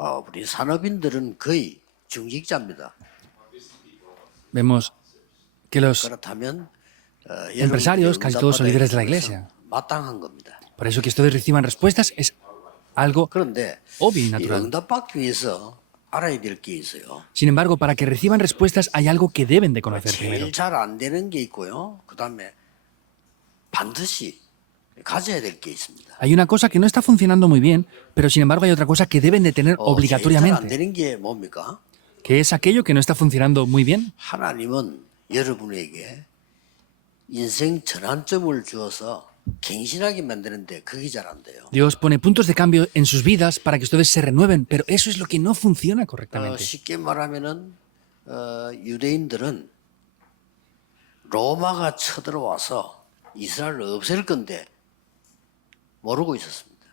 우리 산업인들은 거의 중직자입니다. Vemos que los 그렇다면 empresarios casi todos son líderes de la iglesia. 마땅한 겁니다. Por eso que ustedes reciban respuestas es algo 그런데 obvio y 이 natural. 응답받기 위해서 알아야 될 게 있어요. Sin embargo, para que reciban respuestas hay algo que deben de conocer primero. 제일 잘 안 되는 게 있고요. 그다음에 반드시 가져야 될 게 있습니다. Hay una cosa que no está funcionando muy bien, pero sin embargo hay otra cosa que deben de tener 제일 잘 안 obligatoriamente, 되는 게 뭡니까? que es aquello que no está funcionando muy bien. 하나님은 여러분에게 인생 전환점을 주어서 갱신하게 만드는데 그게 잘 안 돼요. Dios pone puntos de cambio en sus vidas para que ustedes se renueven, pero eso es lo que no funciona correctamente. 쉽게 말하면은 유대인들은 로마가 쳐들어와서 이스라엘을 없앨 건데 모르고 있었습니다.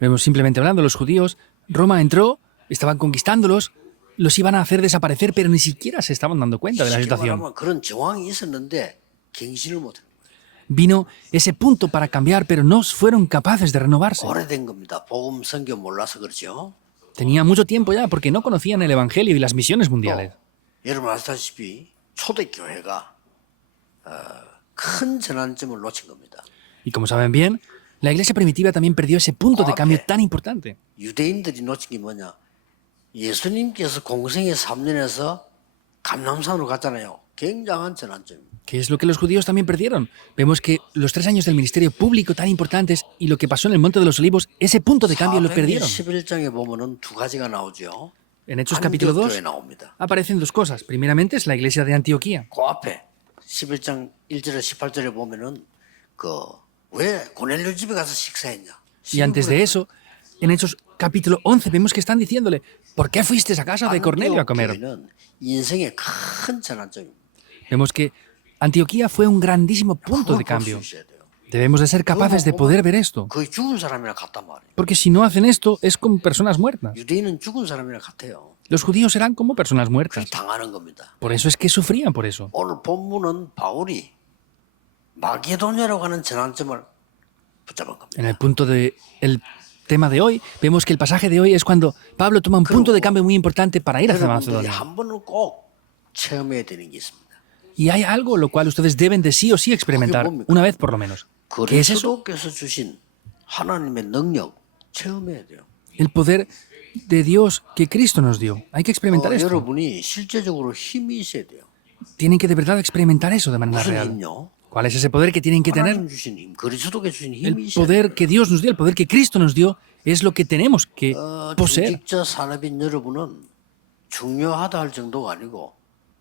Vemos simplemente hablando, los judíos, Roma entró, estaban conquistándolos, los iban a hacer desaparecer, pero ni siquiera se estaban dando cuenta de la 쉽게 situación. 말하면 그런 정황이 있었는데 갱신을 못해요. Vino ese punto para cambiar, pero no fueron capaces de renovarse. 오래된 겁니다. 복음 선교 몰라서 그렇죠. Tenía mucho tiempo ya porque no conocían el Evangelio y las misiones mundiales. 여러분 아시다시피 초대교회가 큰 전환점을 놓친 겁니다. Y como saben bien, la iglesia primitiva también perdió ese punto de cambio tan importante. 유대인들이 놓친 게 뭐냐? 예수님께서 공생의 3년에서 감람산으로 갔잖아요. 굉장한 전환점입니다. ¿Qué es lo que los judíos también perdieron? Vemos que los 3 años del ministerio público tan importantes y lo que pasó en el Monte de los Olivos, ese punto de cambio lo perdieron. 11장에 보면은 두 가지가 나오죠. En Hechos capítulo 2 안디옥 교회 나옵니다. aparecen 2 cosas. Primeramente es la iglesia de Antioquía. 그 앞에 11장 1절에 18절에 보면은 왜 고넬료 집에 가서 식사했냐? Y antes de eso, en Hechos capítulo 11 vemos que están diciéndole, ¿por qué fuiste a casa de Cornelio a comer? 교회는 인생의 큰 전환점입니다. Vemos que Antioquía fue un grandísimo punto de 그걸 볼수 cambio. 있어야 돼요. Debemos de ser capaces de poder ver esto. 거의 죽은 사람이랑 같단 말이에요. Porque si no hacen esto, es como personas muertas. 유대인은 죽은 사람이랑 같아요. Los judíos eran como personas muertas. 당하는 겁니다. Por eso es que sufrían por eso. 오늘 본문은 바울이 마게도냐라고 하는 전환점을 붙잡은 겁니다. En el punto de el tema de hoy, vemos que el pasaje de hoy es cuando Pablo toma un punto de cambio muy importante para ir hacia 여러분들이 Macedonia. 한 번은 꼭 체험해야 되는 게 있습니다. Y hay algo lo cual ustedes deben de sí o sí experimentar, una vez por lo menos. ¿Qué es eso? 그리스도께서 주신 하나님의 능력 체험해야 돼요. El poder de Dios que Cristo nos dio. Hay que experimentar esto. 여러분이 실제적으로 힘이 있어야 돼요. Tienen que de verdad experimentar eso de manera 무슨 real. 힘요? ¿Cuál es ese poder que tienen que tener? 하나님 주신 힘, 그리스도께 주신 힘이 El 있어야 돼요. poder que Dios nos dio, el poder que Cristo nos dio, es lo que tenemos que poseer. 중직자 산업인 여러분은 중요하다 할 정도가 아니고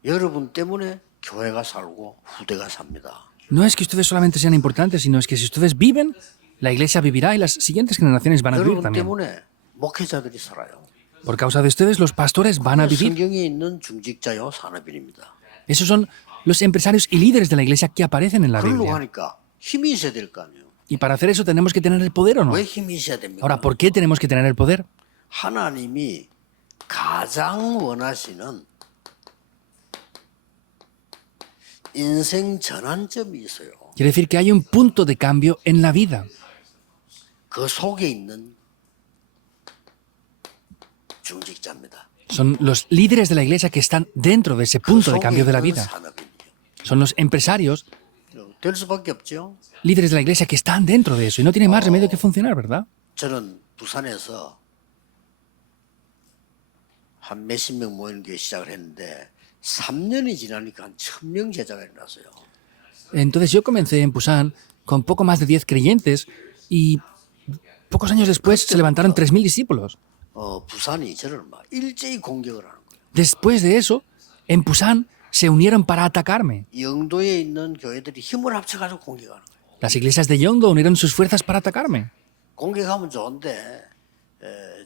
여러분 때문에 교회가 살고 후대가 삽니다. No es que ustedes solamente sean importantes, sino es que si ustedes viven, la iglesia vivirá y las siguientes generaciones van a vivir 여러분 también. 때문에 목회자들이 살아요. Por causa de ustedes, los pastores van a vivir. 성경에 있는 중직자요 산업인입니다. Esos son los empresarios y líderes de la iglesia que aparecen en la 그러려고 Biblia. 하니까 힘이 있어야 될 거 아니에요. Y para hacer eso tenemos que tener el poder o no. 왜 힘이 있어야 됩니까? Ahora, ¿por qué tenemos que tener el poder? 하나님이 가장 원하시는 인생 전환점이 있어요. Quiere decir que hay un punto de cambio en la vida. 그 속에 있는 중직자입니다. Son los líderes de la iglesia que están dentro de ese 그 punto de 속에 cambio de la 있는 vida. 산업인이에요. Son los empresarios, 될 수밖에 없죠. líderes de la iglesia que están dentro de eso. Y no tiene más remedio que funcionar, ¿verdad? 저는 부산에서 한 몇십 명 모이는 게 시작을 했는데 3년이 지나니까 한 1000명 제자가 일어났어요. Entonces yo comencé en Pusan con poco más de 10 creyentes y pocos años después se levantaron 3.000 discípulos. 부산이 저를 막 일제히 공격을 하는 거예요. Después de eso, en Pusan se unieron para atacarme. 영도에 있는 교회들이 힘을 합쳐가지고 공격하는 거예요. Las iglesias de Yongdo unieron sus fuerzas para atacarme. 공격하면 좋은데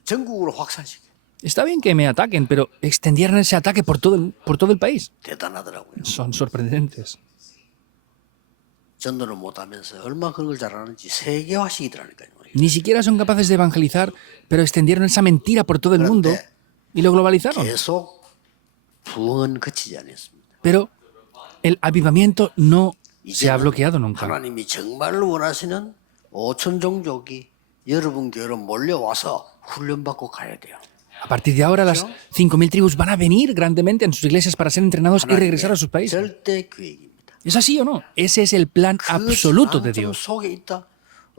전국으로 확산시켜. Está bien que me ataquen, pero extendieron ese ataque por todo el país. 대단하더라고요. Son sorprendentes. 전도를 못하면서 얼마나 그런 걸 잘하는지 세계화시키더라니까요. Ni siquiera son capaces de evangelizar, pero extendieron esa mentira por todo el mundo y lo globalizaron. 계속 부흥은 그치지 않았습니다. Pero el avivamiento no se ha bloqueado nunca. 하나님이 정말로 원하시는 5천 종족이 여러분 교회로 몰려와서 훈련받고 가야 돼요. A partir de ahora, las 5.000 tribus van a venir grandemente en sus iglesias para ser entrenados y regresar a sus países. 절대 계획입니다. ¿Es así o no? Ese es el plan 그 absoluto de 전환점 Dios. 속에 있다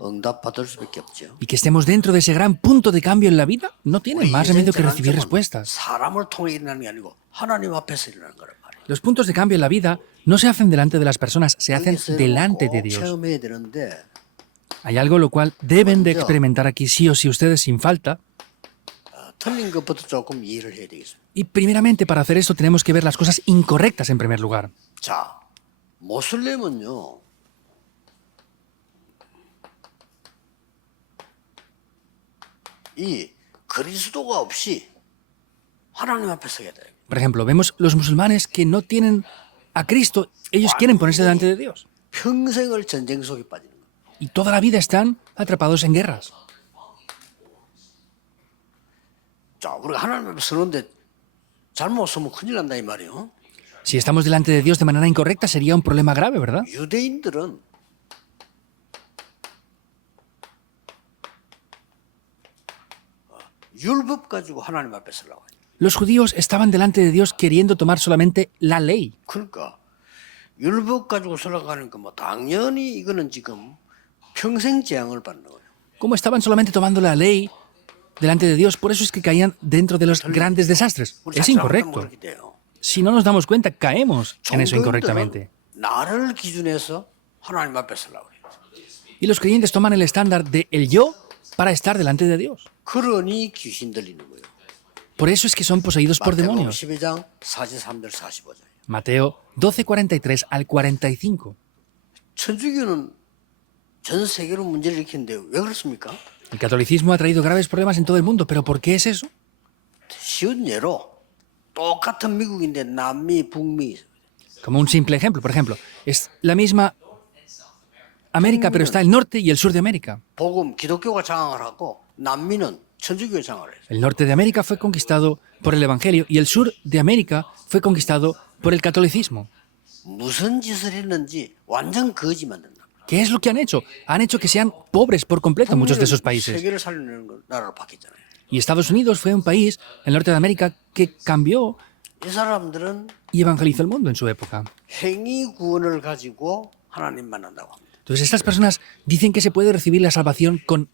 응답받을 수밖에 없죠. Y que estemos dentro de ese gran punto de cambio en la vida no tiene más remedio que recibir respuestas. 사람을 통해 일어나는 게 아니고 하나님 앞에서 일어나는 거란 말이에요. Los puntos de cambio en la vida no se hacen delante de las personas, se hacen 여기서 delante de 꼭 Dios. 체험해야 되는데 Hay algo lo cual deben de experimentar aquí sí o sí ustedes sin falta. 틀린 것부터 조금 이해를 해야 되겠습니다. Y primeramente para hacer esto tenemos que ver las cosas incorrectas en primer lugar. 자, 모슬렘은요. 이 그리스도가 없이 하나님 앞에 서야 돼요. Por ejemplo, vemos los musulmanes que no tienen a Cristo, ellos quieren ponerse delante de Dios. 평생을 전쟁 속에 빠지는 거예요. Y toda la vida están atrapados en guerras. 자, 우리가 하나님 앞에 서는데 잘못 서면 큰일 난다 이 말이에요. Si estamos delante de Dios de manera incorrecta sería un problema grave, ¿verdad? 유대인들은 율법 가지고 하나님 앞에 서려고 해요. Los judíos estaban delante de Dios queriendo tomar solamente la ley. 그러니까 율법 가지고 서려고 하니까 뭐 당연히 이거는 지금 평생 재앙을 받는 거예요. Como estaban solamente tomando la ley delante de Dios, por eso es que caían dentro de los grandes desastres. 우리 Es 자칫 incorrecto. 그렇게 돼요. Si no nos damos cuenta, caemos en eso 종교인들은 incorrectamente. 나를 기준해서 하나님 앞에 서려고 해요. Y los creyentes toman el estándar de el yo para estar delante de Dios. 그러니 귀신 들리는 거예요. Por eso es que son poseídos por 마태복음 demonios. 12장 43절 45절. Mateo 12:43 al 45. 천주교는 전 세계로 문제를 일으키는데 왜 그렇습니까? El catolicismo ha traído graves problemas en todo el mundo, pero ¿por qué es eso? 쉬운 예로 똑같은 미국인데 남미, 북미 Como un simple ejemplo, por ejemplo, es la misma América, pero está el norte y el sur de América. 복음 기독교가 장악을 하고 남미는 천주교가 장악을 해요. El norte de América fue conquistado por el Evangelio y el sur de América fue conquistado por el catolicismo. 무슨 짓을 했는지 완전 거지 만든다. ¿Qué es lo que han hecho? Han hecho que sean pobres por completo muchos de esos 북미는 países. 세계를 살리는 나라로 바뀌잖아요. Y Estados Unidos fue un país, el norte de América, que cambió 이 사람들은 y evangelizó el mundo en su época. 행위 구원을 가지고 하나님 만난다고 합니다. Entonces estas personas dicen que se puede recibir la salvación con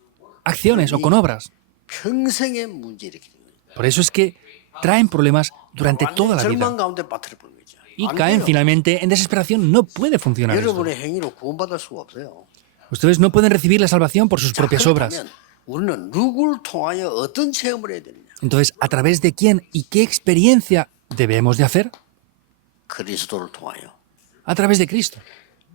acciones o con obras. 평생의 문제 일으키는 거예요. Por eso es que traen problemas durante toda la vida. 절망 가운데 빠뜨려 버리는 거죠. Y 안 caen 돼요. finalmente en desesperación. No puede funcionar esto. 여러분의 행위로 구원받을 수가 없어요. Ustedes no pueden recibir la salvación por sus propias obras. 그렇다면 우리는 누구를 통하여 어떤 체험을 해야 되느냐? Entonces, ¿a través de quién y qué experiencia debemos de hacer? 그리스도를 통하여. A través de Cristo.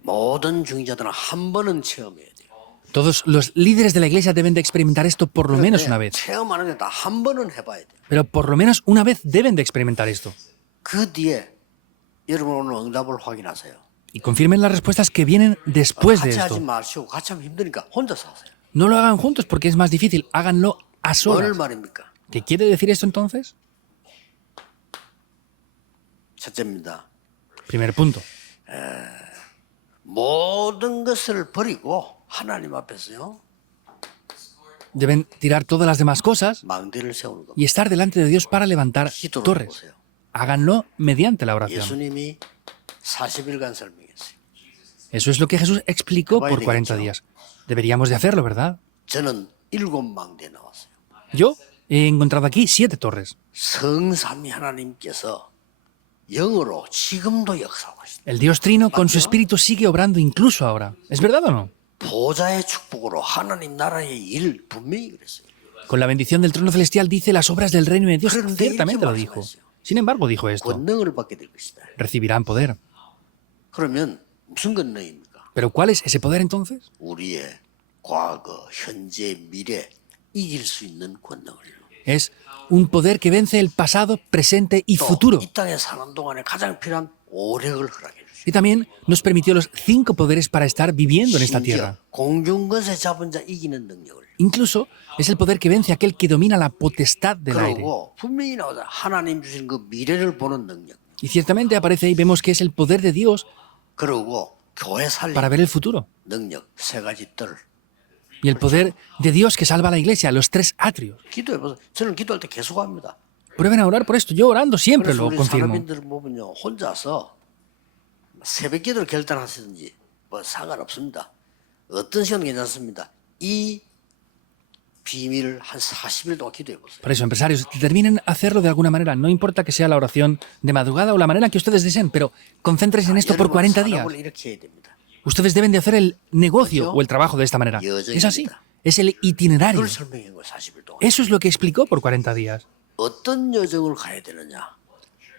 모든 중자들은 한 번은 체험해야 돼요. Todos los líderes de la iglesia deben de experimentar esto por lo menos una vez. 체험하는데 다 한 번은 해봐야 돼요. Pero por lo menos una vez deben de experimentar esto. 그 뒤에 여러분 오늘 응답을 확인하세요. Y confirmen las respuestas que vienen después de 같이 하지 esto. 마시고 같이 하면 힘드니까 혼자서 하세요. No lo hagan juntos porque es más difícil. Háganlo a 뭘 solas. 말입니까? ¿Qué quiere decir esto entonces? 첫째입니다. Primer punto. 모든 것을 버리고 하나님 앞에서요 Deben tirar todas las demás cosas 망대를 세우는 겁니다. y estar delante de Dios para levantar 기도를 torres. 보세요. Háganlo mediante la oración. 예수님이 40일간 설명했어요. Eso es lo que Jesús explicó por 40 días. Deberíamos de hacerlo, ¿verdad? 저는 7망대 나왔어요. Yo he encontrado aquí 7 torres. 성삼위 하나님께서 영으로 지금도 역사하고 있습니다. El Dios Trino con su espíritu sigue obrando incluso ahora. ¿Es verdad o no? 보좌의 축복으로 하나님 나라의 일 분명히 그랬어요. Con la bendición del trono celestial dice las obras del reino de Dios. 그런데 Ciertamente lo 이렇게 dijo. 말씀하셨어요. Sin embargo, dijo esto. 권능을 받게 될 것이다. Recibirán poder. 그러면 무슨 권능입니까? ¿Pero cuál es ese poder entonces? 우리의 과거, 현재, 미래 이길 수 있는 권능을. Es un poder que vence el pasado, presente y futuro. 이 땅에 사는 동안에 가장 필요한 오력을 허락해 주시고 Y también nos permitió los 5 poderes para estar viviendo en esta tierra. 공중것에 잡은 자 이기는 능력을. Incluso es el poder que vence aquel que domina la potestad del aire. 그리고 분명히 나오자 하나님 주신 그 미래를 보는 능력. Y ciertamente aparece ahí, vemos que es el poder de Dios 그리고 교회 살림 para ver el futuro. 능력 세 가지 뜰. y el poder de Dios que salva a la iglesia, los tres atrios. 기도해보세요. 저는 기도할 때 계속 합니다. Prueben a orar por esto. Yo orando siempre 그래서 lo 우리 confirmo. 산업인들 보면요, 혼자서 새벽 기도를 결단하시든지 뭐 상관없습니다. 어떤 시간도 괜찮습니다. 이 비밀을 한 40일 동안 기도해보세요. Por eso, empresarios, determinen hacerlo de alguna manera. No importa que sea la oración de madrugada o la manera que ustedes deseen, pero concéntrense en esto por 40 días. 산업을 이렇게 해야 됩니다. Ustedes deben de hacer el negocio o el trabajo de esta manera. Es así. Es el itinerario. 그걸 설명한 거예요, 40일 동안. Eso es lo que explicó por 40 días. 어떤 여정을 가야 되느냐.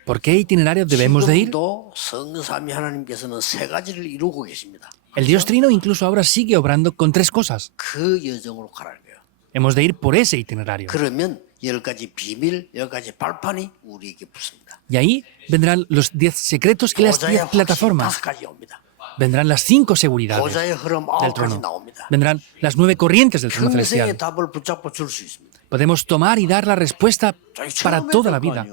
¿Por qué itinerario debemos de ir? 지금도 성삼위 하나님께서는 세 가지를 이루고 계십니다. El Dios Trino incluso ahora sigue obrando con tres cosas. 그 여정으로 가라는 거예요. Hemos de ir por ese itinerario. 그러면 10가지 비밀, 10가지 발판이 우리에게 붙습니다. Y ahí vendrán los 10 secretos y las 10 보좌의 plataformas. 5가지 옵니다. Vendrán las 5 seguridades 보좌의 흐름 del 9가지 trono. 나옵니다. Vendrán las 9 corrientes del trono 평생의 celestial. 답을 붙잡고 줄 수 있습니다. Podemos tomar y dar la respuesta para toda la vida.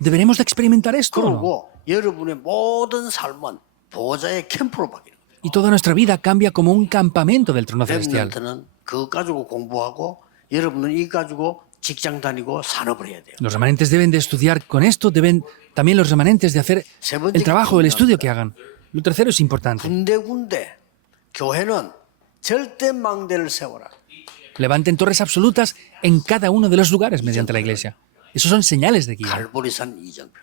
Deberemos de experimentar esto, ¿o no? 그리고 여러분의 모든 삶은 보좌의 캠프로 바뀌는 거예요. Y toda nuestra vida cambia como un campamento del trono celestial. 렘넌트는 그거 가지고 공부하고 여러분은 이 가지고 직장 다니고 산업을 해야 돼요. Los remanentes deben de estudiar con esto, deben también los remanentes de hacer el trabajo, el estudio que hagan. Lo tercero es importante. 군데군데 교회는 절대 망대를 세워라. Levanten torres absolutas en cada uno de los lugares mediante la iglesia. Esos son señales de guía. 갈보리산 이정표.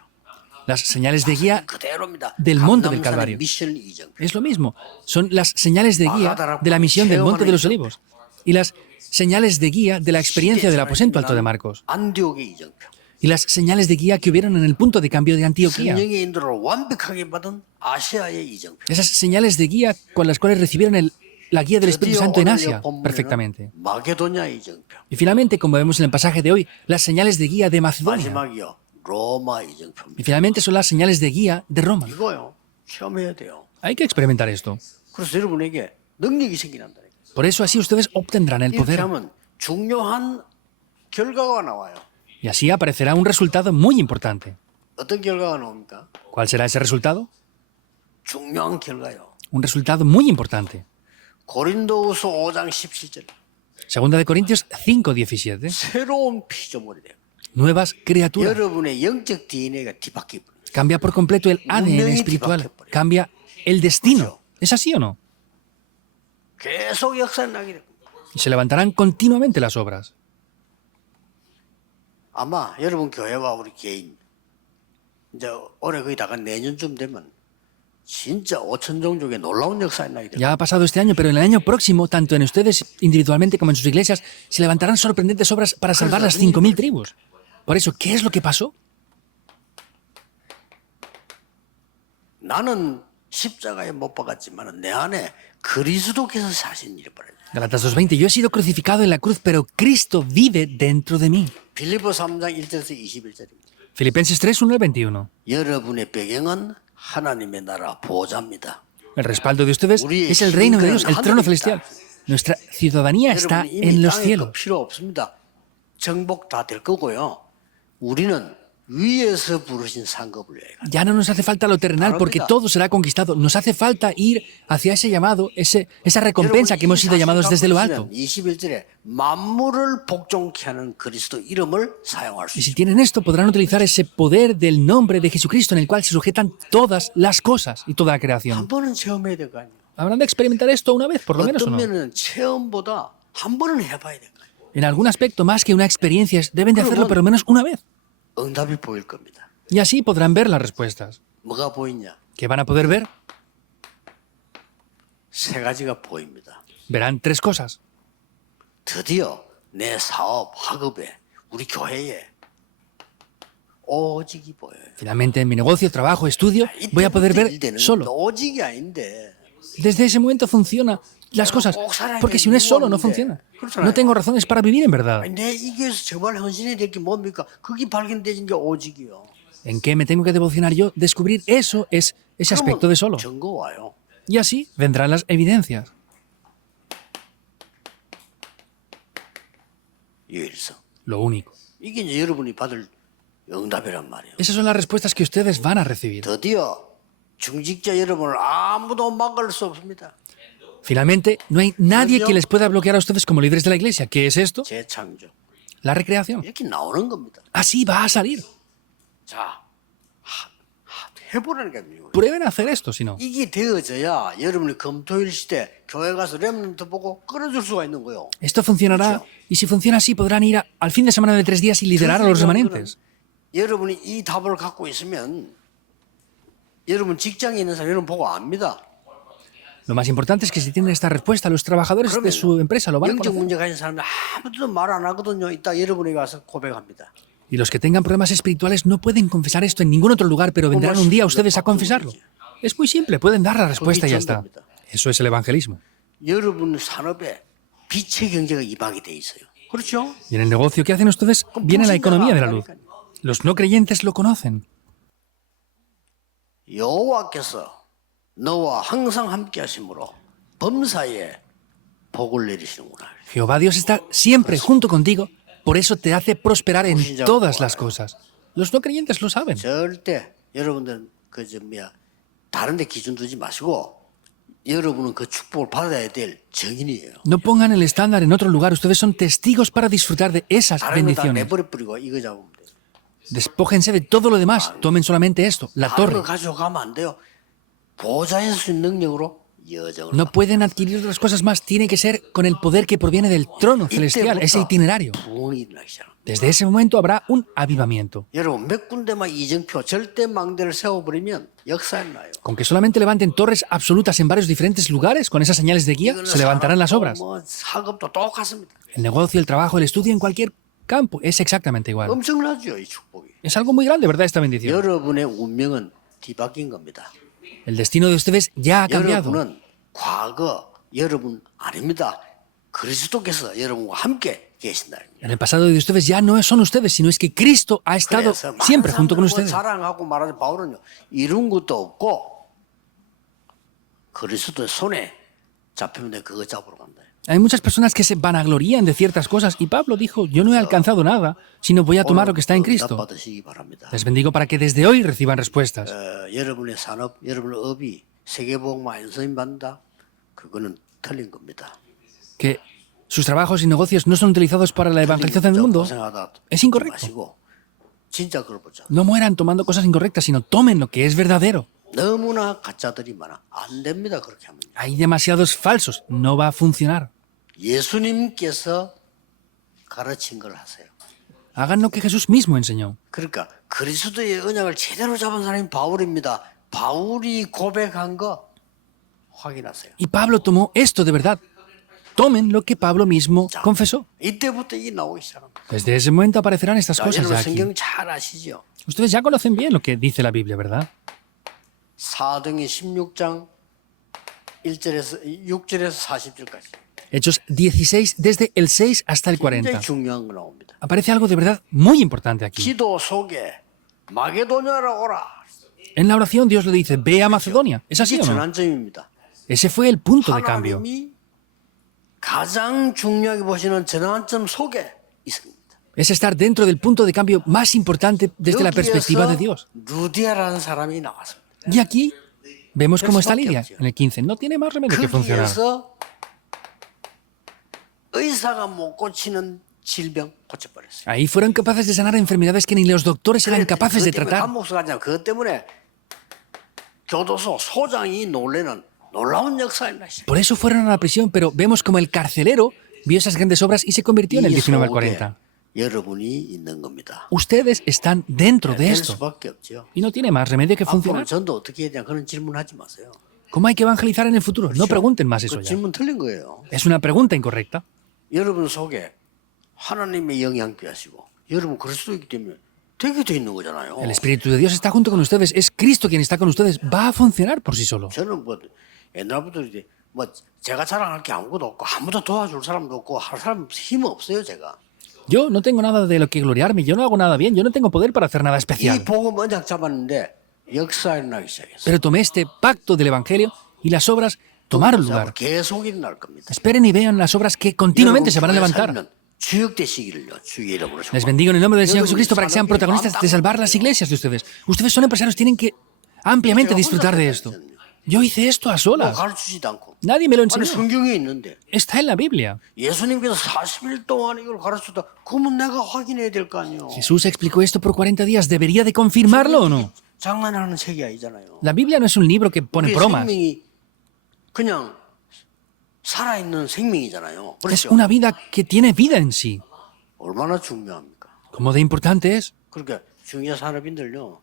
Las señales de guía 그대로입니다. del monte del 감남산의 Calvario. 미션 이정표. Es lo mismo. Son las señales de guía de la misión del monte de los olivos. Y las señales de guía de la experiencia del aposento alto de Marcos. 안디옥의 이정표. Y las señales de guía que hubieron en el punto de cambio de Antioquía. 성령의 인도를 완벽하게 받은 아시아의 이정표. Esas señales de guía con las cuales recibieron la guía del Espíritu Santo en Asia perfectamente. 마게도냐 이정표. Y finalmente, como vemos en el pasaje de hoy, las señales de guía de Macedonia. 마지막이요. 로마 이정표입니다. Y finalmente son las señales de guía de Roma. 이거요. 체험해야 돼요. Hay que experimentar esto. 그래서 여러분에게 능력이 생기난다니까. Por eso así ustedes obtendrán el 이렇게 poder. 하면 중요한 결과가 나와요. Y así aparecerá un resultado muy importante. 어떤 결과가 나옵니까? ¿Cuál será ese resultado? 중요한 결과요. Un resultado muy importante. 고린도후서 5장 17절. Segunda de Corintios 5:17. 새로운 피조물이 돼요. Nuevas criaturas. 여러분의 영적 DNA가 뒤바뀌어 버려요. Cambia por completo el ADN espiritual. Cambia el destino. ¿Es así o no? 계속 역사는 나게 돼요. Y se levantarán continuamente las obras. 아마 여러분 교회와 우리 개인 이제 올해 거의 다가 내년쯤 되면 진짜 5천 종족의 놀라운 역사가 나게 돼요. Ya ha pasado este año, pero en el año próximo, tanto en ustedes individualmente como en sus iglesias, se levantarán sorprendentes obras para salvar las 5.000 tribus. Por eso, ¿qué es lo que pasó? 나는 십자가에 못 박았지만 내 안에 그리스도께서 사신 일이 벌어져요. Galatas 2:20. Yo he sido crucificado en la cruz, pero Cristo vive dentro de mí. 빌립보 3장 1절에서 21절입니다. Filipenses 3, 1 al 21. 여러분의 배경은 하나님의 나라 보좌입니다. El respaldo de ustedes es el reino de Dios, el trono celestial. Nuestra ciudadanía está 여러분 이미 en los 땅에 cielos. 필요 없습니다. 정복 다 될 거고요. 우리는 위에서 부르신 상급을 위해 가요. Ya no nos hace falta lo terrenal porque todo será conquistado. Nos hace falta ir hacia ese llamado, esa recompensa que hemos sido llamados desde lo alto. 21절에 만물을 복종케 하는 그리스도 이름을 사용할 수 Y si 있습니다. tienen esto, podrán utilizar ese poder del nombre de Jesucristo en el cual se sujetan todas las cosas y toda la 한 creación. 번은 체험해야 될 거 아니에요. Habrán de experimentar esto una vez, por lo menos, ¿o 어떤 no? 면은 체험보다 한 번은 해봐야 될 거예요. En algún aspecto, más que una experiencia, deben de hacerlo por lo menos una vez. 응답이 보일 겁니다. Y así podrán ver las respuestas. 뭐가 보이냐? ¿Qué van a poder ver? 세 가지가 보입니다. Verán tres cosas. 드디어 내 사업, 학업에, 우리 교회에 오직이 보여요. Finalmente, en mi negocio, trabajo, estudio, voy a poder ver solo. 오직이 아닌데. Desde ese momento funciona las cosas. Porque si uno es solo, no funciona. No tengo razones para vivir en verdad. 아니, 내 이 교회에서 정말 헌신해야 될 게 뭡니까? 그게 발견되는 게 오직이요. ¿En qué me tengo que devocionar yo? Descubrir eso es ese aspecto de solo. 증거 와요. Y así vendrán las evidencias. 유일성. Lo único. 이게 이제 여러분이 받을 응답이란 말이에요. Esas son las respuestas que ustedes van a recibir. 드디어 중직자 여러분을 아무도 막을 수 없습니다. Finalmente, no hay nadie que les pueda bloquear a ustedes como líderes de la iglesia. ¿Qué es esto? 재창조. La recreación. 이렇게 나오는 겁니다. Así va a salir. 자, 해보라는 게 아니에요. Prueben a hacer esto, si no. 이게 되어져야 여러분이 금토일 시대 교회 가서 렘넌트 보고 끌어줄 수가 있는 거예요. Esto funcionará, y si funciona así, podrán ir al fin de semana de 3 días y liderar a los remanentes. 여러분이 이 답을 갖고 있으면 여러분 직장에 있는 사람 여러분 보고 압니다. Lo más importante es que si tienen esta respuesta, los trabajadores de su empresa lo van a 영적 conocer. 문제 가진 사람들 아무도 말 안 하거든요. 이따 여러분이 가서 고백합니다. Y los que tengan problemas espirituales no pueden confesar esto en ningún otro lugar, pero vendrán un día ustedes a confesarlo. Es muy simple, pueden dar la respuesta y ya está. Eso es el evangelismo. 여러분 산업에 빛의 경제가 입학이 돼 있어요. 그렇죠? Y en el negocio que hacen ustedes viene la economía de la luz. Los no creyentes lo conocen. 여호와께서 너와 항상 함께 하심으로 범사에 복을 내리시는구나. Jehová Dios está siempre junto contigo, por eso te hace prosperar en todas las cosas. Los no creyentes lo saben. 절대 여러분들은 다른 데 기준 두지 마시고 여러분은 그 축복을 받아야 될 증인이에요. No pongan el estándar en otro lugar, ustedes son testigos para disfrutar de esas 다른 거 다 bendiciones. 내버려 뿌리고 이거 잡으면 돼요. Despójense de todo lo demás, tomen solamente esto, la 다른 torre. 거 가져가면 안 돼요. 보좌의 수 능력으로 여정을. No pueden adquirir otras cosas más, tiene que ser con el poder que proviene del trono celestial, ese itinerario. 부흥이 일어나기 시작합니다. Desde ese momento habrá un avivamiento. 여러분 몇 군데만 이정표 절대 망대를 세워버리면 역사에 나요. Con que solamente levanten torres absolutas en varios diferentes lugares, con esas señales de guía, se levantarán las obras. 뭐 사업도 똑같습니다. El negocio, el trabajo, el estudio en cualquier campo es exactamente igual. 엄청나죠 이 축복이. Es algo muy grande, ¿verdad? Esta bendición. 여러분의 운명은 뒤바뀐 겁니다. El destino de ustedes ya ha cambiado. 여러분은 과거 여러분 아닙니다. 그리스도께서 여러분과 함께 계신다. En el pasado de ustedes ya no son ustedes, sino es que Cristo ha estado 그래서 siempre 많은 junto con 사람들은 ustedes. 자랑하고 말하는 바울은요. 이룬 것도 없고 그리스도의 손에 잡히면 내가 그거 잡으러 간다. Hay muchas personas que se vanaglorían de ciertas cosas y Pablo dijo, yo no he alcanzado nada, sino voy a tomar lo que está en Cristo. 받으시기 바랍니다. Les bendigo para que desde hoy reciban respuestas. 여러분의 산업, 여러분의 업이 세계복음화 연선임 받는다. 그거는 틀린 겁니다. Que sus trabajos y negocios no son utilizados para la evangelización del mundo. 고생하다 Es incorrecto. 마시고 진짜 그걸 보자. No mueran tomando cosas incorrectas, sino tomen lo que es verdadero. 너무나 가짜들이 많아. 안 됩니다. 그렇게 하면. Hay demasiados falsos, no va a funcionar. 예수님께서 가르친 걸 하세요. Hagan lo que Jesús mismo enseñó. 그러니까 그리스도의 언약을 제대로 잡은 사람이 바울입니다. 바울이 고백한 거 확인하세요. Y Pablo tomó esto de verdad. Tomen lo que Pablo mismo confesó. 이때부터 이게 나오기 시작합니다. Desde ese momento aparecerán estas 자, cosas 여러분 ya aquí. 성경 잘 아시죠? Ustedes ya conocen bien lo que dice la Biblia, ¿verdad? 사도행전 16장 1절에서 6절에서 40절까지. Hechos 16, desde el 6 hasta el 굉장히 40. 중요한 거 나옵니다. Aparece algo de verdad muy importante aquí. 기도 속에 마게도냐로 오라. En la oración Dios le dice, ve a Macedonia. ¿Es así 이게 o no? 전환점입니다. Ese fue el punto de cambio. 하나님이 가장 중요하게 보시는 전환점 속에 있습니다. Es estar dentro del punto de cambio más importante desde la perspectiva de 여기에서 Dios. 루디아라는 사람이 나왔습니다. Y aquí vemos cómo está Lidia en el 15. No tiene más remedio que funcionar. 거기에서 의사가 못 고치는 질병 고쳐버렸어요. Ahí fueron capaces de sanar enfermedades que ni los doctores eran capaces de tratar. 감옥수가 아니라 그것 때문에 교도소 소장이 놀래는 놀라운 역사에 나시. Por eso fueron a la prisión, pero vemos como el carcelero vio esas grandes obras y se convirtió en el 19 al 40. 여러분이 있는 겁니다. Ustedes están dentro de 될 esto. 수밖에 없죠. Y no tiene más remedio que 앞으로 funcionar. 전도 어떻게 해야 되냐 그런 질문하지 마세요. ¿Cómo hay que evangelizar en el futuro? No pregunten más eso 그 ya. 질문 틀린 거예요. Es una pregunta incorrecta. 여러분 속에 하나님의 영향 빼하시고 여러분 그리스도이기 때문에 되게 돼 있는 거잖아요. El Espíritu de Dios está junto con ustedes. Es Cristo quien está con ustedes. Va a funcionar por sí solo. 저는 뭐 옛날부터 이제 뭐 제가 자랑할 게 아무것도 없고 아무도 도와줄 사람도 없고 할 사람 힘 없어요 제가. Yo no tengo nada de lo que gloriarme. Yo no hago nada bien. Yo no tengo poder para hacer nada 이 especial. 복음 언약 잡았는데 역사 일어나기 시작했어요. Pero tomé este pacto del Evangelio y las obras tomaron lugar. 계속 일어날 겁니다. Esperen y vean las obras que continuamente se van a levantar. 주역되시기를요. 주의 이름으로 Les bendigo en el nombre del Señor Jesucristo para que sean protagonistas de salvar las iglesias de ustedes. Ustedes son empresarios, tienen que ampliamente disfrutar de esto. Yo hice esto a 뭐 solas. 가르치지도 않고. Nadie me lo 아니 enseñó. 성경에 있는데 Está en la Biblia. 예수님께서 40일 동안 이걸 가르쳤다. 그러면 내가 확인해야 될 거 아니에요. Jesús explicó esto por 40 días. ¿Debería de confirmarlo o no? 장난하는 책이 아니잖아요. La Biblia no es un libro que pone 우리 bromas. 생명이 그냥 살아있는 생명이잖아요. Es 그렇죠? una vida que tiene vida en sí. 얼마나 중요합니까? ¿Cómo de importante es? 그러니까 중요 산업인들요.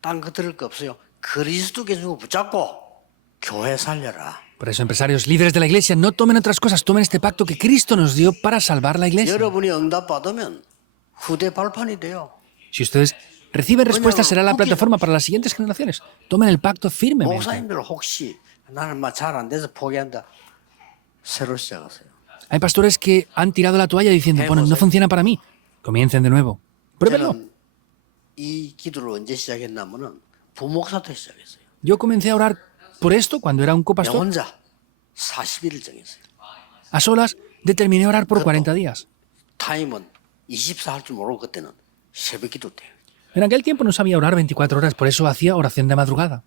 딴 거 들을 거 없어요. 그리스도께 주고 붙잡고 교회 살려라. Por eso, empresarios líderes de la iglesia, no tomen otras cosas, tomen este pacto que Cristo nos dio para salvar la iglesia. 여러분이 응답받으면 후대 발판이 돼요. Si ustedes reciben respuestas, será la plataforma para las siguientes generaciones. Tomen el pacto firmemente. 목사님들 혹시 나는 막 잘 안 돼서 포기한다. 새로 시작하세요. Hay pastores que han tirado la toalla diciendo, bueno, no funciona para mí. Comiencen de nuevo. Pruébenlo. 저는 이 기도를 언제 시작했냐면은 부목사 때 시작했어요. Yo comencé a orar por esto cuando era un 내 copastor. 혼자 40일을 정했어요. A solas determiné orar por 40 días. 타임은 24 할 줄 모르고 그때는 새벽 기도 때요. En aquel tiempo no sabía orar 24 horas, por eso hacía oración de madrugada.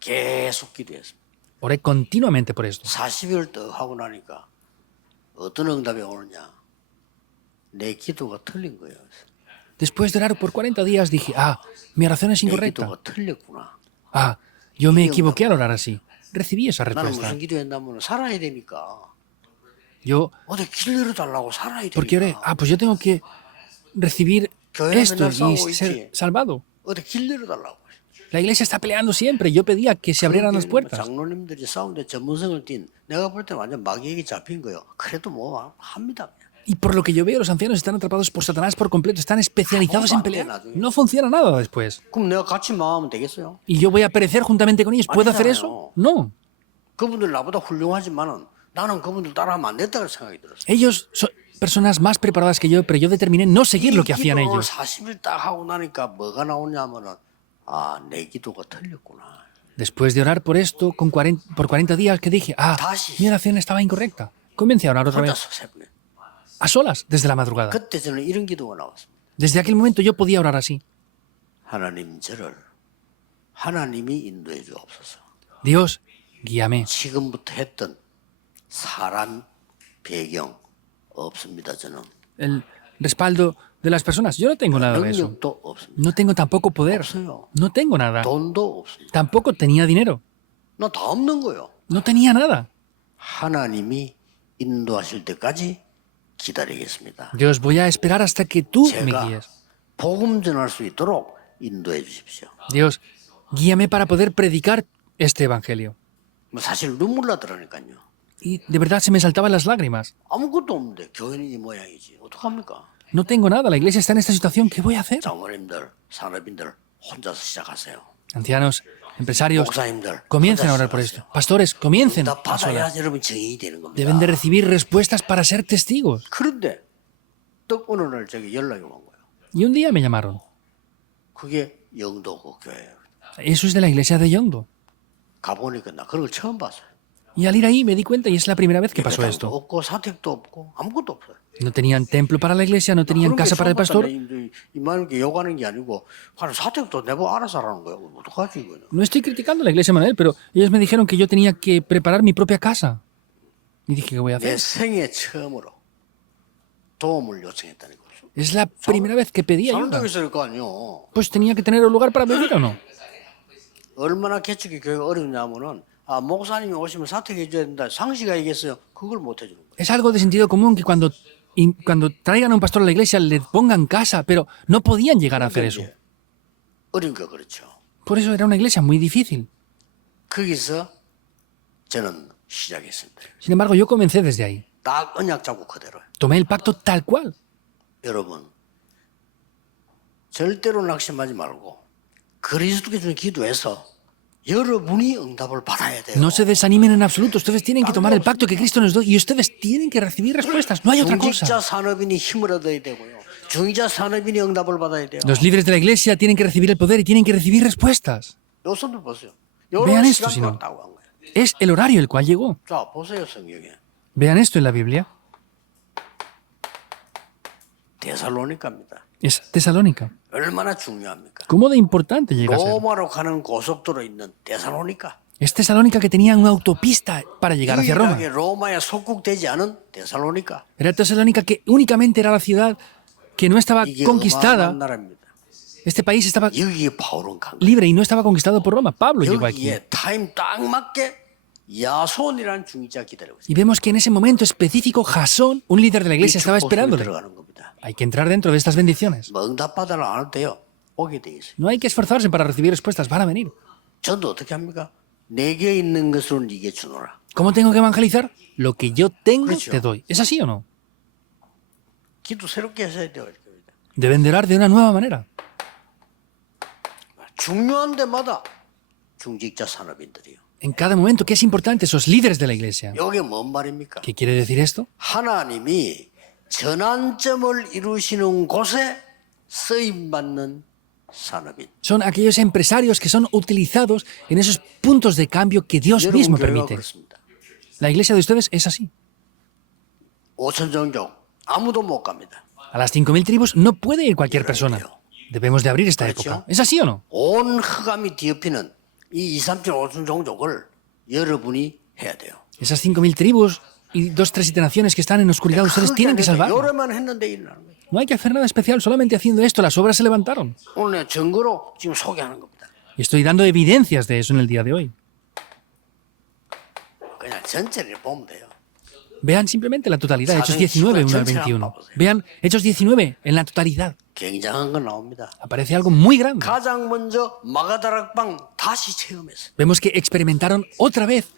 계속 기도했어요. Oré continuamente por esto. 40일 더 하고 나니까 어떤 응답이 오느냐. 내 기도가 틀린 거예요. Después de orar por 40 días dije, mi oración es 내 incorrecta. 기도가 틀렸구나. Yo me equivoqué al orar así. Recibí esa 나는 respuesta. 무슨 기도했냐면 살아야 되니까. Yo, 어디 길 열어달라고 살아야 porque oré, 되니까. pues yo tengo que recibir 교회는 esto 맨날 y 싸우고 ser 있지. salvado. 어디 길 열어달라고. La iglesia está peleando siempre. Yo pedía que se abrieran las puertas. 장로님들이 싸우는데 전문성을 띈 내가 볼 때는 완전 마귀에게 잡힌 거예요. 그래도 뭐 합니다. Y por lo que yo veo, los ancianos están atrapados por Satanás por completo. Están especializados en pelear. No funciona nada después. 그럼 내가 같이 마음하면 되겠어요? ¿Y yo voy a perecer juntamente con ellos? ¿Puedo hacer eso? No. 그분들 나보다 훌륭하지만은 나는 그분들 따라하면 안 된다고 생각이 들었어요. Ellos son personas más preparadas que yo, pero yo determiné no seguir lo que hacían 기도를 ellos. 40일 딱 하고 나니까 뭐가 나오냐면은 내 기도가 틀렸구나. Después de orar por esto por 40 días, que dije, mi oración estaba incorrecta. Comencé a orar otra vez. 혼자서 새벽에. A solas, desde la madrugada. 그때 저는 이런 기도가 나왔습니다. Desde aquel momento yo podía orar así. 하나님 저를 하나님이 인도해 주옵소서. Dios, guíame. 지금부터 했던 사람 배경 없습니다. 저는 El respaldo de las personas. Yo no tengo nada de eso. 능력도 없습니다. No tengo tampoco poder. 없어요. No tengo nada. 돈도 없습니다. Tampoco tenía dinero. 나 다 없는 거예요. No tenía nada. 하나님이 인도하실 때까지 기다리겠습니다. Dios, voy a esperar hasta que tú me 제가 guíes. 복음 전할 수 있도록 인도해 주십시오. Dios, guíame para poder predicar este evangelio. 뭐 사실 눈물 나더라니까요. Y de verdad se me saltaban las lágrimas. 아무것도 없는데 교회는 이 모양이지. 어떡합니까? No tengo nada. La iglesia está en esta situación. ¿Qué voy a hacer? 장로님들, 산업인들 혼자서 시작하세요. Ancianos, empresarios, 목사님들 comiencen a 혼자서 orar por 시작하세요. esto. Pastores, comiencen 다 a 받아야 solas. 여러분 증인이 되는 겁니다. Deben de recibir respuestas para ser testigos. 그런데 또 어느 날 저기 연락이 온 거예요. Y un día me llamaron. 그게 영도고 교회예요. Eso es de la iglesia de Yongdo. 가보니까 나 그런 걸 처음 봤어요. Y al ir ahí me di cuenta y es la primera vez que pasó 예배당도 esto. 없고 사택도 없고 아무것도 없어요. No tenían templo para la iglesia, no tenían 그런 게 casa para el 처음 pastor. 봤다는데 이만한 게 욕하는 게 아니고 하는 사택도 내보 알아서 하라는 거예요. 어떡하지 이거는. No estoy criticando a la iglesia Manuel, pero ellos me dijeron que yo tenía que preparar mi propia casa. Y dije, ¿qué voy a 내 hacer? 생애 처음으로 도움을 요청했다는 거죠. Es la primera vez que pedí 사는 ayuda. 적이 있을 거 아니요. Pues tenía que tener un lugar para vivir o no. 얼마나 개척이 교회가 어렵냐면은 목사님이 오시면 사택해 줘야 된다. 상시가 얘기했어요. 그걸 못 해주는 거예요. Es algo de sentido común que cuando traigan a un pastor a la iglesia le pongan casa, pero no podían llegar a hacer eso. 어려우니까 그렇죠. Por eso era una iglesia muy difícil. 거기서 저는 시작했습니다. Sin embargo, yo comencé desde ahí. 딱 언약 잡고 그대로요. Tomé el pacto tal cual. 여러분 절대로 낙심하지 말고 그리스도께 주는 기도해서 여러분이 응답을 받아야 돼요. No se desanimen en absoluto. Ustedes tienen que tomar el pacto que Cristo nos dio y ustedes tienen que recibir respuestas. No hay otra 중직자 cosa. 산업인이 힘을 얻어야 되고요. 중위자 산업인이 응답을 받아야 돼요. Los líderes de la iglesia tienen que recibir el poder y tienen que recibir respuestas. 요 손들 보세요. Vean 요런 esto, si 시간이 no. 왔다고 한 거예요. Es el horario el cual llegó. 자 보세요 성경에 Vean esto en la Biblia. 데살로니가입니다. Es Tesalónica. 얼마나 중요합니까? ¿Cómo de importante llega a ser? 로마로 가는 고속도로 있는 데살로니가. Es Tesalónica que tenía una autopista para llegar hacia Roma. 유일하게 로마에 속국되지 않은 데살로니가. Era Tesalónica que únicamente era la ciudad que no estaba 이게 conquistada. 어마어마한 나라입니다. Este país estaba 여기에 바울은 간 거예요. libre y no estaba conquistado por Roma. Pablo llegó aquí. 여기에 타임 딱 맞게 야손이라는 중직자가 기다리고 있어요. Y vemos que en ese momento específico, Jasón, un líder de la iglesia, estaba esperándole. 들어가는 겁니다. Hay que entrar dentro de estas bendiciones. 뭐 응답받으러 안 해도 돼요. 오게 돼 있어요. No hay que esforzarse para recibir respuestas, van a venir. 전도 어떻게 합니까? 내게 있는 것으로 네게 주노라. ¿Cómo tengo que evangelizar? Lo que yo tengo, K렇죠. te doy. ¿Es así o no? 기도 새롭게 하셔야 돼요. 이렇게. Deben de orar de una nueva manera. 중요한 데마다 중직자 산업인들이요. En cada momento, que es importante, esos líderes de la iglesia. 이게 뭔 말입니까? ¿Qué quiere decir esto? 하나님이 전환점을 이루시는 곳에 쓰임받는 산업인. Son aquellos empresarios que son utilizados en esos puntos de cambio que Dios 여러분 mismo 교회가 permite. 그렇습니다. La iglesia de ustedes es así. 5천 종족 아무도 못 갑니다. A las 5.000 tribus no puede ir cualquier persona. Debemos de abrir esta época. ¿Es así o no? 온 흑암이 뒤엎이는 이 2, 3, 7, 5천 종족을 여러분이 해야 돼요. Esas 5.000 tribus y 2, 3, 7 naciones que están en oscuridad, ustedes tienen que salvar. 요래만 했는데 일어나는 거예요. No hay que hacer nada especial, solamente haciendo esto las obras se levantaron. 오늘 증거로 지금 소개하는 겁니다. Y estoy dando evidencias de eso en el día de hoy. 그냥 전체를 보면 돼요. Vean simplemente la totalidad, Hechos 19, 1 al 21. Vean Hechos 19 en la totalidad. 굉장한 거 나옵니다. Aparece algo muy grande. 가장 먼저 마가다락방 다시 체험했어요. Vemos que experimentaron otra vez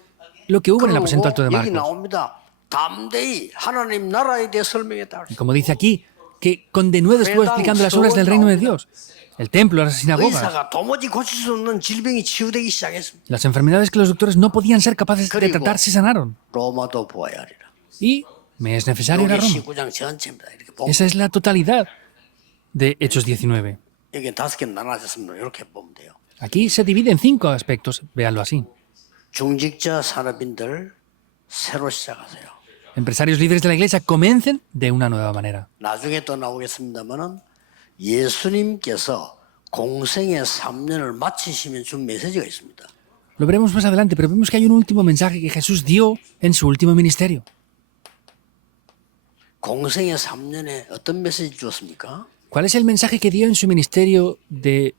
lo que hubo en el aposento alto de 여기 Marcos. 나옵니다. 담대히 하나님 나라에 대해 설명했다. Y como dice aquí, que con denuedo estuvo explicando las obras del reino de Dios. El templo, las sinagogas, 의사가 도무지 고칠 수 없는 질병이 치유되기 시작했습니다. las enfermedades que los doctores no podían ser capaces de tratar se sanaron. 로마도 보아야 하리라. Y me es necesario ir a 이게 Roma. 19장 전체입니다. 이렇게 보면 Esa es la totalidad de Hechos 19. 이게 5개 나눠졌습니다. 이렇게 보면 돼요. Aquí se divide en 5 aspectos, véanlo así. 중직자 산업인들 새로 시작하세요. Empresarios líderes de la iglesia comiencen de una nueva manera. 나중에 또 나오겠습니다만은 예수님께서 공생의 3년을 마치시면 준 메시지가 있습니다. Lo veremos más adelante, pero vemos que hay un último mensaje que Jesús dio en su último ministerio. 공생의 3년에 어떤 메시지 주었습니까? ¿Cuál es el mensaje que dio en su ministerio de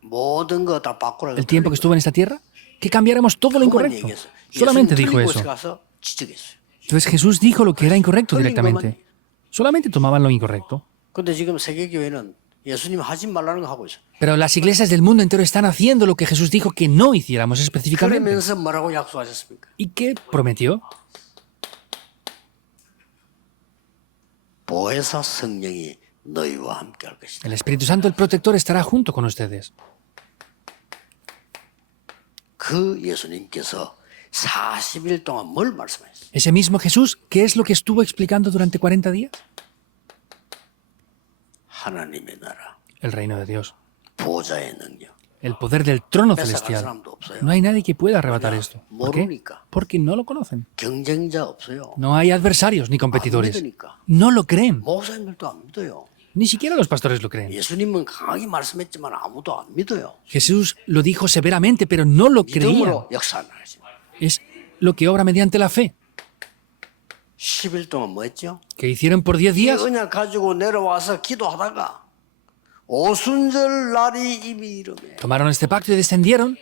모든 거 다 바꾸라고 el tiempo que estuvo en esta tierra? Que cambiáramos todo lo incorrecto. Solamente dijo eso. 가서 지적했어요. Entonces Jesús dijo lo que era incorrecto directamente. Solamente tomaban lo incorrecto. 근데 지금 세계교회는 예수님 하지 말라는 거 하고 있어요. Pero las iglesias del mundo entero están haciendo lo que Jesús dijo que no hiciéramos específicamente. 그러면서 뭐라고 약속하셨습니까? ¿Y qué prometió? 보혜사 성령이 너희와 함께 할 것이다. El Espíritu Santo, el protector, estará junto con ustedes. 그 예수님께서 40일 동안 뭘 말씀하셨어요? Ese mismo Jesús, ¿qué es lo que estuvo explicando durante 40 días? 하나님의 나라, El reino de Dios. 보좌의 능력. El poder del trono 뺏어갈 celestial. 사람도 없어요. No hay nadie que pueda arrebatar esto. ¿Por qué? 모르니까. Porque no lo conocen. 경쟁자 없어요. No hay adversarios ni 안 competidores. 믿으니까. No lo creen. 목사님들도 안 믿어요. Ni siquiera los pastores lo creen. 예수님은 강하게 말씀했지만 아무도 안 믿어요. Jesús lo dijo severamente, pero no lo creían. 믿음으로 역사하는 거지. Es lo que obra mediante la fe. 10일 동안 뭐 했죠? Que hicieron por 10 이 días. 언약 가지고 내려와서 기도하다가 오순절 날이 이미 이르매. Tomaron este pacto y descendieron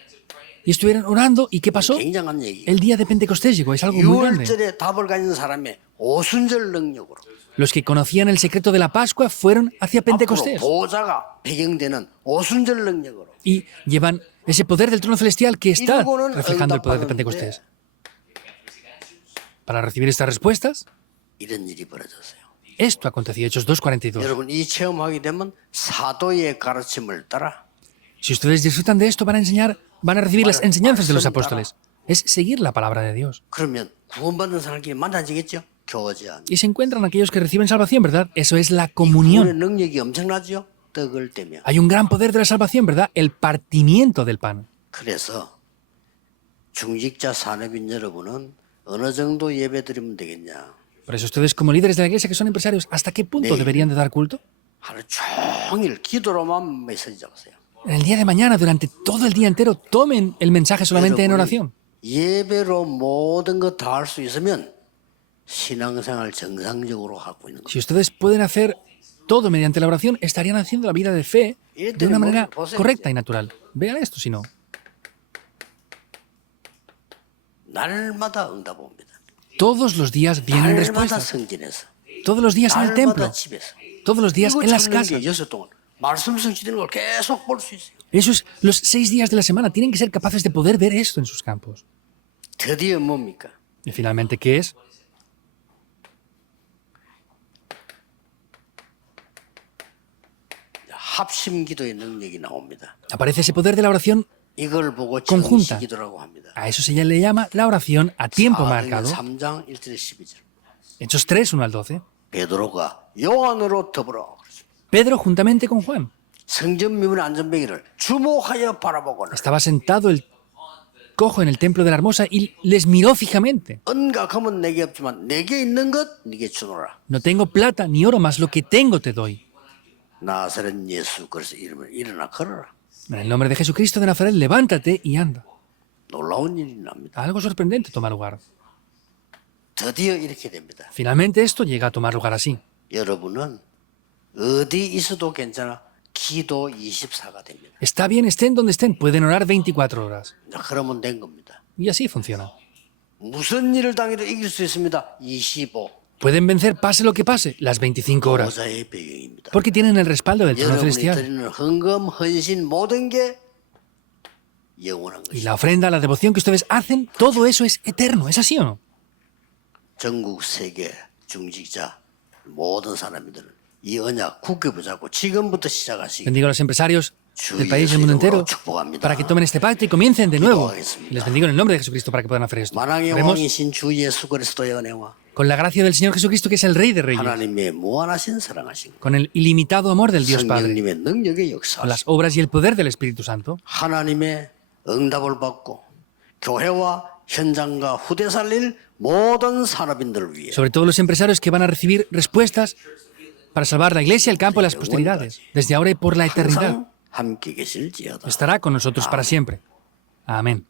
y estuvieron orando. ¿Y qué pasó? 굉장한 얘기. El día de Pentecostés llegó. Es algo muy grande. 6월절에 답을 가진 사람의 오순절 능력으로 Los que conocían el secreto de la Pascua fueron hacia 앞으로 Pentecostés 보좌가 배경되는 오순절 능력으로 y llevan ese poder del trono celestial que está 이러고는 reflejando el poder de Pentecostés. Para recibir estas respuestas, 이런 일이 벌어졌어요. esto aconteció, Hechos 2:42. 여러분 이 체험하게 되면 사도의 가르침을 따라 Si ustedes disfrutan de esto, van a recibir las enseñanzas de los apóstoles. Es seguir la palabra de Dios. 그러면 구원받는 사람끼리 만나지겠죠? 교제한. Y se encuentran aquellos que reciben salvación, ¿verdad? Eso es la 구원의 comunión. 능력이 엄청나죠? 떡을 떼며. Hay un gran poder de la salvación, ¿verdad? El partimiento del pan. 그래서 중직자 산업인 여러분은 어느 정도 예배 드리면 되겠냐? Por eso ustedes como líderes de la iglesia que son empresarios, ¿hasta qué punto 네. deberían de dar culto? 하루 종일 기도로만 메시지 잡으세요. En el día de mañana, durante todo el día entero, tomen el mensaje solamente en 여러분이 oración. 예배로 모든 것 다 할 수 있으면 신앙생활 정상적으로 하고 있는 Si 겁니다. ustedes pueden hacer todo mediante la oración, estarían haciendo la vida de fe de una manera correcta y natural. Vean esto, si no. 날마다 응답 옵니다. Todos los días vienen 날마다 respuestas. 성전에서, Todos los días en el 날마다 templo. 집에서. Todos los días 이거 en las 찾는 casas. 게 6 동안 말씀 성취되는 걸 계속 볼 수 있어요. Eso es los 6 días de la semana. Tienen que ser capaces de poder ver esto en sus campos. 드디어 뭡니까? Y finalmente, ¿qué es? 합심 기도의 능력이 나옵니다. Aparece ese poder de la oración. 이걸 보고 Conjunta. 정시 기도라고 합니다. A eso se le llama la oración a tiempo marcado. 3장 1절 12절. Hechos 3, 1 al 12. 베드로가 요한으로 더불어 Pedro, juntamente con Juan, 성전 미문 안전뱅이를 주목하여 바라보고는 estaba sentado el cojo en el templo de la Hermosa y les miró fijamente. 은각하면 내게 없지만 내게 있는 것 네게 주노라. No tengo plata ni oro, más lo que tengo te doy. 나사렛 예수 그래서 이름을 일어나 걸어라. En el nombre de Jesucristo de Nazaret, levántate y anda. 놀라운 일이 납니다. Algo sorprendente toma lugar. 드디어 이렇게 됩니다. Finalmente esto llega a tomar lugar así. 여러분은 어디 있어도 괜찮아. 기도 24가 됩니다. Está bien, estén donde estén, pueden orar 24 horas. 그러면 된 겁니다. Y así funciona. 무슨 일을 당해도 이길 수 있습니다. 25. Pueden vencer pase lo que pase, las 25 horas. 보좌의 배경입니다. Porque tienen el respaldo del trono 여러분이 celestial. 드리는 헌금, 헌신 모든 게 영원한 Y 것입니다. la ofrenda, la devoción que ustedes hacen, todo eso es eterno. ¿Es así o no? 전국 세계 중직자 모든 사람들은 이 언약 굳게 붙잡고 지금부터 시작하시기 Bendigo a los empresarios del país y del mundo entero para que tomen este pacto y comiencen de nuevo. Y les bendigo en el nombre de Jesucristo para que puedan hacer esto. 만왕의 Oremos. 왕이신 주 예수 그리스도의 은혜와 Con la gracia del Señor Jesucristo, que es el Rey de Reyes, 하나님의 무한하신 사랑하신 con el ilimitado amor del Dios Padre, 성령님의 능력의 역사, con las obras y el poder del Espíritu Santo, 하나님의 응답을 받고 교회와 현장과 후대 살릴 모든 산업인들을 위해 sobre todo los empresarios que van a recibir respuestas para salvar la iglesia, el campo y las posteridades, desde ahora y por la eternidad. 항상 함께 계실지어다. Estará con nosotros para siempre. Amén.